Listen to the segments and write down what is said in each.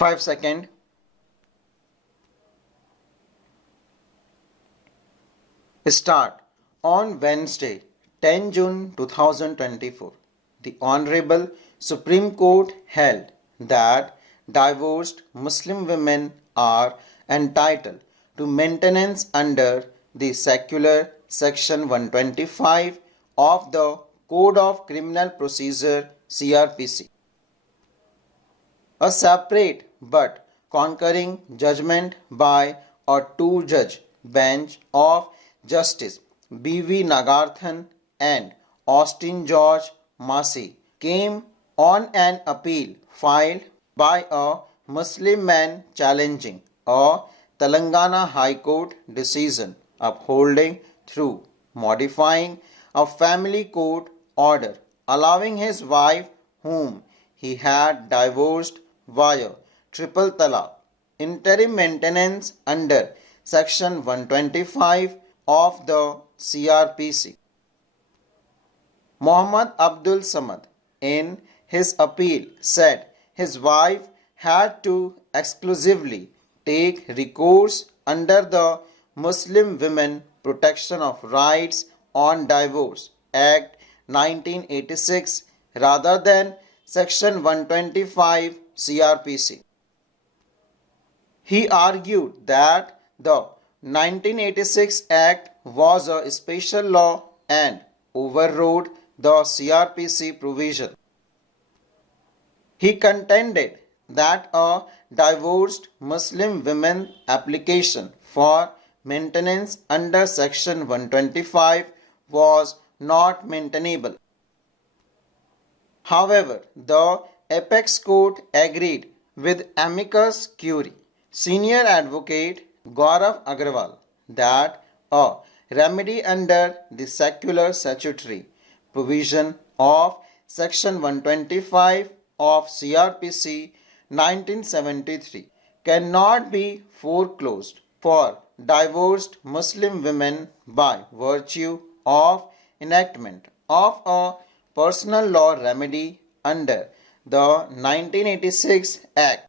5 seconds. Start. On Wednesday, 10 June 2024, the Honorable Supreme Court held that divorced Muslim women are entitled to maintenance under the secular Section 125 of the Code of Criminal Procedure (CRPC). A separate but concurring judgment by a two-judge bench of Justice B.V. Nagarthan and Austin George Massey came on an appeal filed by a Muslim man challenging a Telangana High Court decision upholding through modifying a family court order allowing his wife, whom he had divorced via triple talaq, interim maintenance under Section 125 of the CRPC. Muhammad Abdul Samad, in his appeal, said his wife had to exclusively take recourse under the Muslim Women Protection of Rights on Divorce Act 1986 rather than Section 125 CRPC. He argued that the 1986 Act was a special law and overrode the CRPC provision. He contended that a divorced Muslim woman application for maintenance under Section 125 was not maintainable. However, the Apex Court agreed with amicus curiae, senior advocate Gaurav Agrawal, that a remedy under the secular statutory provision of Section 125 of CRPC 1973 cannot be foreclosed for divorced Muslim women by virtue of enactment of a personal law remedy under the 1986 Act.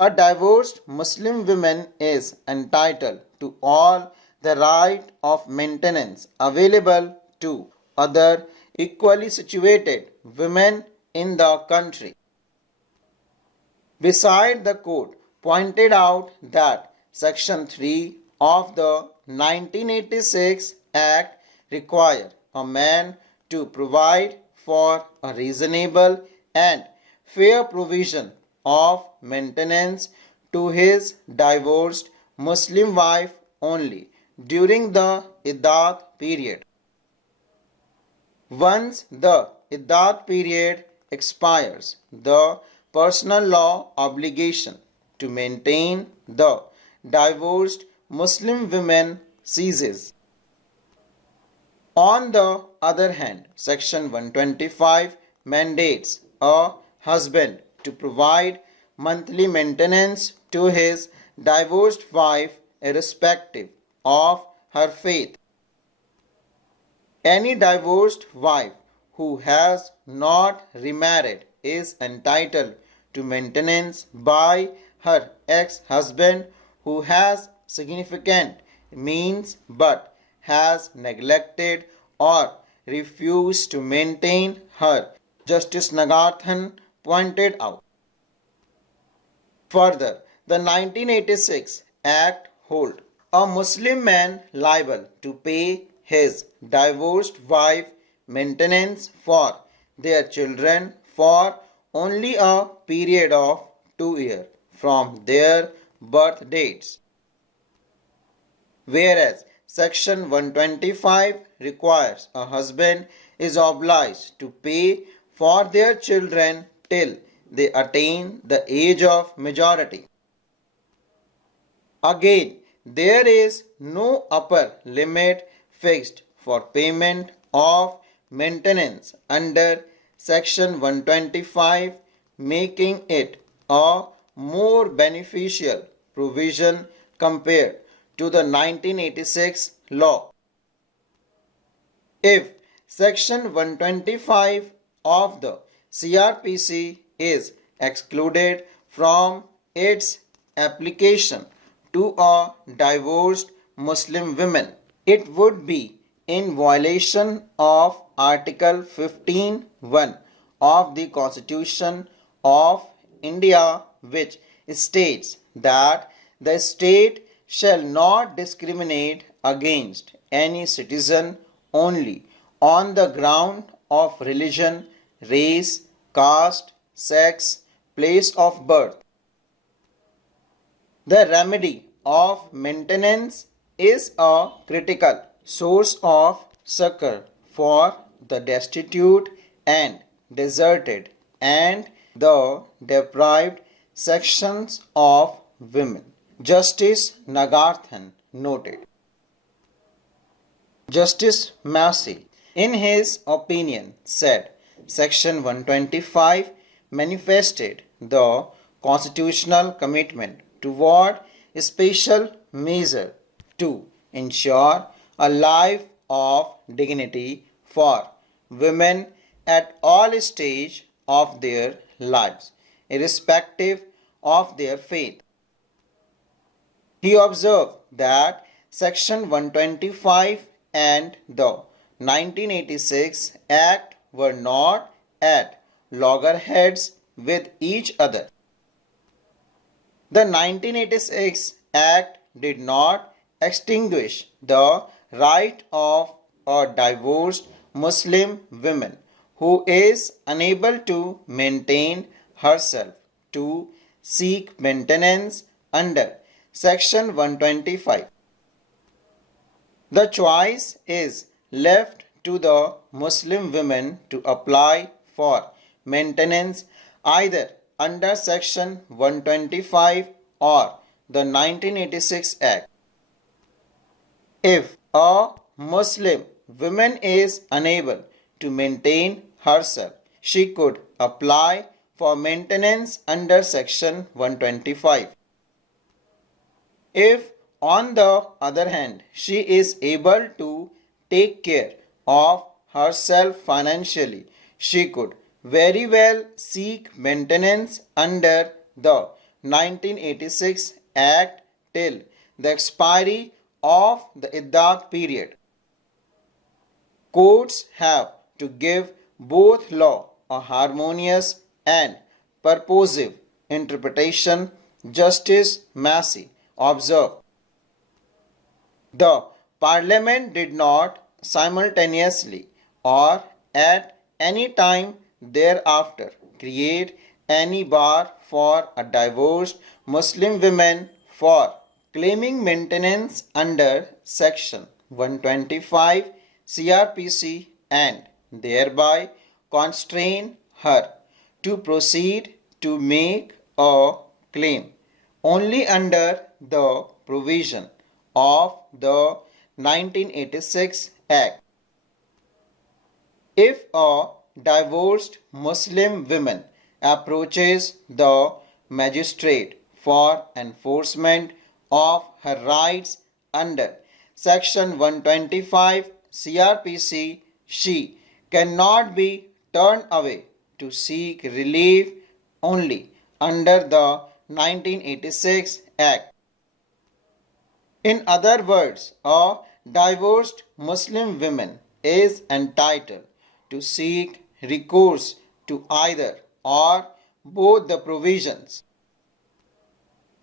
A divorced Muslim woman is entitled to all the right of maintenance available to other equally situated women in the country. Besides, the court pointed out that Section 3 of the 1986 Act requires a man to provide for a reasonable and fair provision of maintenance to his divorced Muslim wife only during the iddat period. Once the iddat period expires, the personal law obligation to maintain the divorced Muslim women ceases. On the other hand, Section 125 mandates a husband to provide monthly maintenance to his divorced wife irrespective of her faith. Any divorced wife who has not remarried is entitled to maintenance by her ex-husband who has significant means but has neglected or refused to maintain her, Justice Nagarthan pointed out. Further, the 1986 Act holds a Muslim man liable to pay his divorced wife maintenance for their children for only a period of 2 years from their birth dates, whereas Section 125 requires a husband is obliged to pay for their children till they attain the age of majority. Again, there is no upper limit fixed for payment of maintenance under Section 125, making it a more beneficial provision compared to the 1986 law. If Section 125 of the CRPC is excluded from its application to a divorced Muslim women. It would be in violation of Article 15(1) of the Constitution of India, which states that the state shall not discriminate against any citizen only on the ground of religion, race, caste, sex, place of birth. The remedy of maintenance is a critical source of succor for the destitute and deserted and the deprived sections of women. Justice Nagarthan noted. Justice Massey, in his opinion, said Section 125 manifested the constitutional commitment toward a special measure to ensure a life of dignity for women at all stages of their lives, irrespective of their faith. He observed that Section 125 and the 1986 Act were not at loggerheads with each other. The 1986 Act did not extinguish the right of a divorced Muslim woman who is unable to maintain herself to seek maintenance under Section 125. The choice is left to the Muslim women to apply for maintenance either under Section 125 or the 1986 Act. If a Muslim woman is unable to maintain herself, she could apply for maintenance under Section 125. If, on the other hand, she is able to take care of herself financially, she could very well seek maintenance under the 1986 Act till the expiry of the iddah period. Courts have to give both law a harmonious and purposive interpretation. Justice Massey observed. The Parliament did not simultaneously or at any time thereafter create any bar for a divorced Muslim woman for claiming maintenance under Section 125 CRPC and thereby constrain her to proceed to make a claim only under the provision of the 1986 Act. If a divorced Muslim woman approaches the magistrate for enforcement of her rights under Section 125 CRPC, she cannot be turned away to seek relief only under the 1986 Act. In other words, a divorced Muslim woman is entitled to seek recourse to either or both the provisions.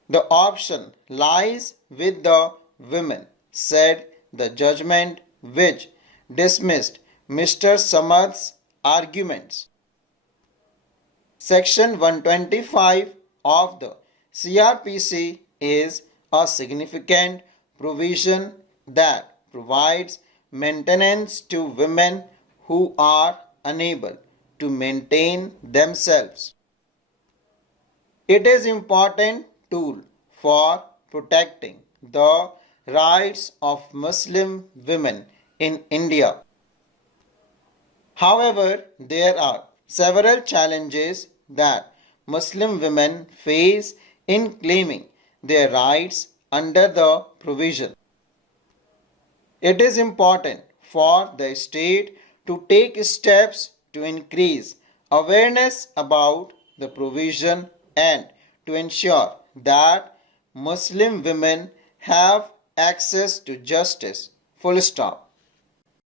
The option lies with the women, said the judgment, which dismissed Mr. Samad's arguments. Section 125 of the CRPC is a significant provision that provides maintenance to women who are unable to maintain themselves. It is an important tool for protecting the rights of Muslim women in India. However, there are several challenges that Muslim women face in claiming their rights under the provision. It is important for the state to take steps to increase awareness about the provision and to ensure that Muslim women have access to justice. Full stop.